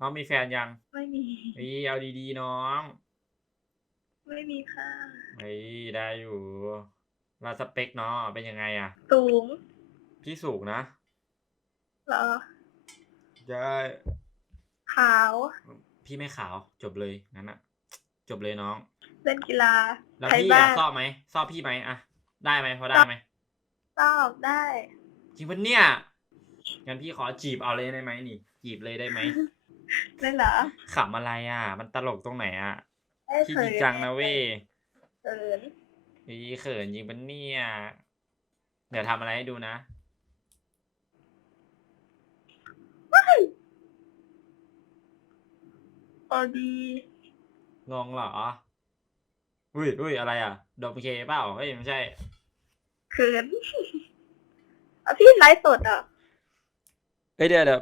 น้องมีแฟนยังไม่มี เฮ้ยเอาดีๆน้อง ไม่มีค่ะเฮ้ยได้อยู่แล้วสเปคน้องเป็นยังไงอะสูงพี่สูงนะเหรอได้ขาวพี่ไม่ขาวจบเลยงั้นอะจบเลยน้องเล่นกีฬาแล้วพี่ไทยบ้านอะชอบไหมชอบพี่ไหมอะได้ไหมพอชอบได้ไหมชอบได้จริงปะเนี่ยงั้นพี่ขอจีบเอาเลยได้ไหมนี่จีบเลยได้ไหมได้เหรอขำอะไรอะมันตลกตรงไหนอะได้เขิพี่จริงจังนไงนะเว้ยเขินพี่เขินจริงปะเนี่ยเดี๋ยวทำอะไรให้ดูนะพอดีงงเหรออุ้ยอะไรอะดมเคเปล่าเฮ้ยไม่ใช่เขินเอาพี่ไลฟ์สดอ่ะเอ้ยเดี๋ยว